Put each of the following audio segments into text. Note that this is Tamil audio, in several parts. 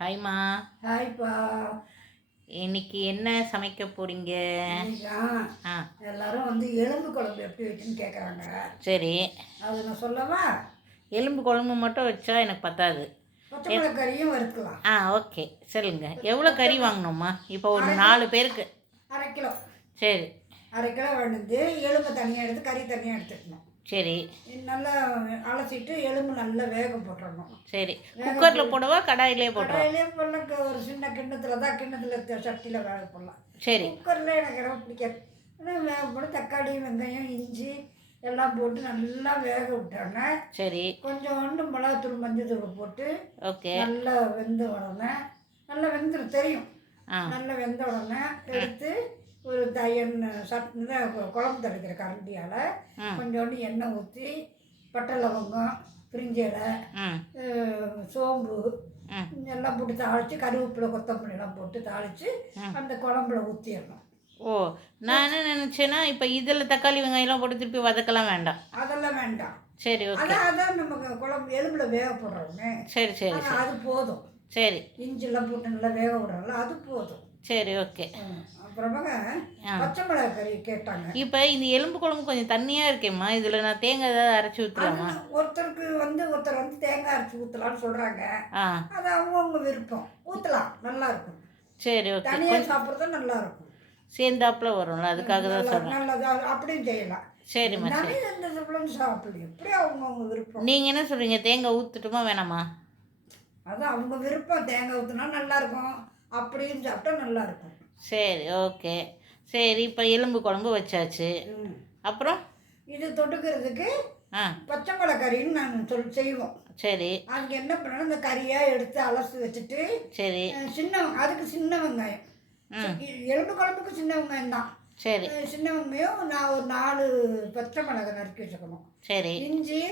ஹாய்மா. ஹாய்ப்பா. இன்னைக்கு என்ன சமைக்க போறீங்க? இன்னைக்கா ஆ எல்லாரும் வந்து எலும்பு குழம்பு எப்படி வைக்கணும்னு கேட்குறாங்க. சரி. அது நான் சொல்லவா? எலும்பு குழம்பு மட்டும் வச்சா எனக்கு பத்தாது. பச்சை எ மிளகாய் கறியும் வறுக்கலாம். ஓகே, சொல்லுங்க. எவ்வளோ பச்சை கறி வாங்கணுமா இப்போ ஒரு அரை கிலோ 4 பேருக்கு? அரை கிலோ சரி அரை கிலோ வந்து எலும்பு தனியாக எடுத்து கறி தனியாக எடுத்துக்கணும். சரி நல்லா அலசிட்டு எலும்பு நல்லா வேக போட்டுடணும். சரி. குக்கரில் போடவா கடாயிலே போடுவா? கடாயிலே போடலாம். ஒரு சின்ன கிண்ணத்தில் சட்டியில் வேக போடலாம். சரி குக்கரில் எனக்கு ரொம்ப பிடிக்காது. ஆனால் வேக போட்டு தக்காளி வெங்காயம் இஞ்சி எல்லாம் போட்டு நல்லா வேக விட்டோன்னே சரி கொஞ்சோண்டு மிளகாத்தூள் மஞ்சத்தூள் போட்டு ஓகே நல்லா வெந்த உடனே நல்லா வெந்துடும் தெரியும். நல்லா வெந்த உடனே எடுத்து ஒரு குழம்பு தடைக்கிற கரண்டியால் கொஞ்சோண்டு எண்ணெய் ஊற்றி பட்டை லவங்கம் பிரிஞ்சி இலை சோம்பு எல்லாம் போட்டு தாளித்து கருவேப்பிலை கொத்தமல்லிலாம் போட்டு தாளித்து அந்த குழம்புல ஊற்றிடணும். ஓ, நான் என்ன நினச்சேன்னா இப்போ இதில் தக்காளி வெங்காயம்லாம் போட்டு திருப்பி வதக்கலாம் வேண்டாம். அதெல்லாம் வேண்டாம். சரி ஓகே. அதான் நமக்கு குழம்பு எலும்புல வேக போடுறோமே. சரி சரி சரி அது போதும். சரி இஞ்சிலாம் போட்டு நல்லா வேக விடுறோம்ல, அது போதும். சரி ஓகே. அப்புறமாக பச்சை மிளகாய் கறி கேட்டாங்க. இப்போ இந்த எலும்பு குழம்பு கொஞ்சம் தண்ணியாக இருக்கேம்மா, இதில் நான் தேங்காய் ஏதாவது அரைச்சி ஊற்றலாமா? ஒருத்தர் வந்து தேங்காய் அரைச்சி ஊற்றலான்னு சொல்கிறாங்க. அது அவங்க விருப்பம். ஊற்றலாம், நல்லா இருக்கும். சரி ஓகே. தனியாக சாப்பிட்றதும் நல்லா இருக்கும். சேர்ந்தாப்புல வரும்ல, அதுக்காக தான் சொல்கிறேன். நல்லதா அப்படியும் செய்யலாம். சரிம்மா சரி. எந்த சாப்பிடலாம், எப்படி அவங்க விருப்பம். நீங்கள் என்ன சொல்கிறீங்க, தேங்காய் ஊற்றட்டுமா வேணாமா? அதான் அவங்க விருப்பம். தேங்காய் ஊற்றினா நல்லாயிருக்கும், அப்படின்னு சாப்பிட்டா நல்லாயிருக்கும். சரி ஓகே. சரி, இப்போ எலும்பு குழம்பு வச்சாச்சு. அப்புறம் இது தொட்டுக்கிறதுக்கு பச்சை மிளகாய் கறின்னு நாங்கள் செய்வோம். சரி. அதுக்கு என்ன பண்ணணும், இந்த கறியாக எடுத்து அலசி வச்சுட்டு சரி அதுக்கு சின்ன வெங்காயம், எலும்பு குழம்புக்கு சின்ன வெங்காயம் தான். சரி. சின்ன வெங்காயம் நான் ஒரு 4 பச்சை மிளகாய் நறுக்கி வச்சுக்கணும். சரி. இஞ்சி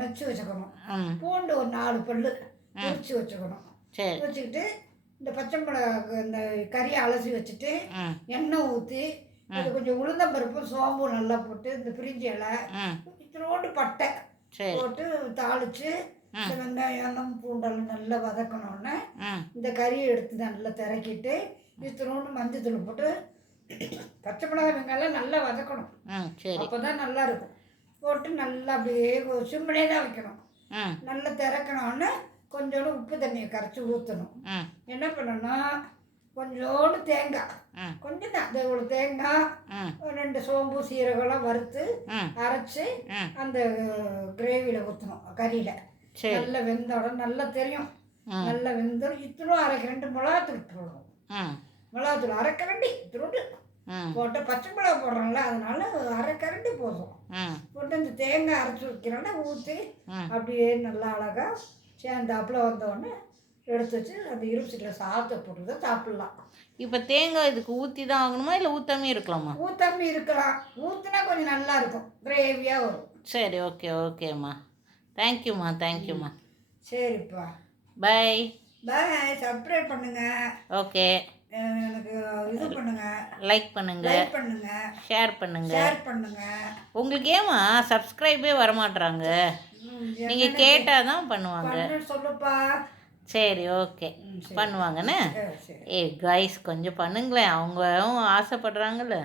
நச்சு வச்சுக்கணும். பூண்டு ஒரு 4 பல்லு உரிச்சு வச்சுக்கணும். சரி. வச்சுக்கிட்டு இந்த பச்சை மிளகாய் இந்த கறியை அலசி வச்சுட்டு எண்ணெய் ஊற்றி அது கொஞ்சம் உளுந்தம்பருப்பு சோம்பு நல்லா போட்டு இந்த பிரிஞ்சி இலை இத்தனோண்டு பட்டை போட்டு தாளித்து இந்த வெங்காயம் பூண்டெல்லாம் நல்லா வதக்கணுன்னே இந்த கறியை எடுத்து நல்லா திறக்கிட்டு இத்தனோண்டு மஞ்சத்தூள் போட்டு பச்சை மிளகாய் வெங்காயம் நல்லா வதக்கணும். அப்போ தான் நல்லா இருக்கும். போட்டு நல்லா அப்படியே சிம்மிலே தான் வைக்கணும். நல்லா திறக்கணுன்னு கொஞ்சோண்டு உப்பு தண்ணியை கரைச்சி ஊற்றணும். என்ன பண்ணணும், கொஞ்சோண்டு தேங்காய், கொஞ்சம் தான் ஒரு தேங்காய் 2 சோம்பு சீரகம்லாம் வறுத்து அரைச்சி அந்த கிரேவியில் ஊற்றணும். கறியில் நல்லா வெந்த உடனே நல்லா தெரியும். நல்லா வெந்தோம் இத்தனும் அரைக்க 2 மிளகாத்தூள் போடணும். மிளகாத்தூள் அரைக்கரண்டி இத்தனோண்டு போட்டு பச்சை மிளகா போடுறோம்ல, அதனால அரைக்கரண்டி போதும். போட்டு இந்த தேங்காய் அரைச்சி வைக்கிறோன்னா ஊற்றி அப்படியே நல்லா அழகாக சேர்ந்தாப்புல வந்தோடனே எடுத்து வச்சு அந்த இரும்பு சீட்டில் சாதத்தை போட்டு தான் சாப்பிட்லாம். இப்போ தேங்காய் இதுக்கு ஊற்றி தான் ஆகணுமா இல்லை ஊற்றாமே இருக்கலாமா? ஊற்றாமே இருக்கலாம். ஊற்றினா கொஞ்சம் நல்லா இருக்கும், கிரேவியாக வரும். சரி ஓகே ஓகேம்மா. தேங்க்யூம்மா தேங்க்யூம்மா. சரிப்பா. பாய் பாய். சப்ஸ்கிரைப் பண்ணுங்க. ஓகே. எனக்கு இது பண்ணுங்க, லைக் பண்ணுங்க, ஷேர் பண்ணுங்க. உங்களுக்கு ஏமா சப்ஸ்கிரைபே வரமாட்றாங்க? நீங்கள் கேட்டால் தான் பண்ணுவாங்க. சொல்லுப்பா. சரி ஓகே, பண்ணுவாங்கண்ணே. கைஸ் கொஞ்சம் பண்ணுங்களேன், அவங்களும் ஆசைப்படுறாங்கல்ல.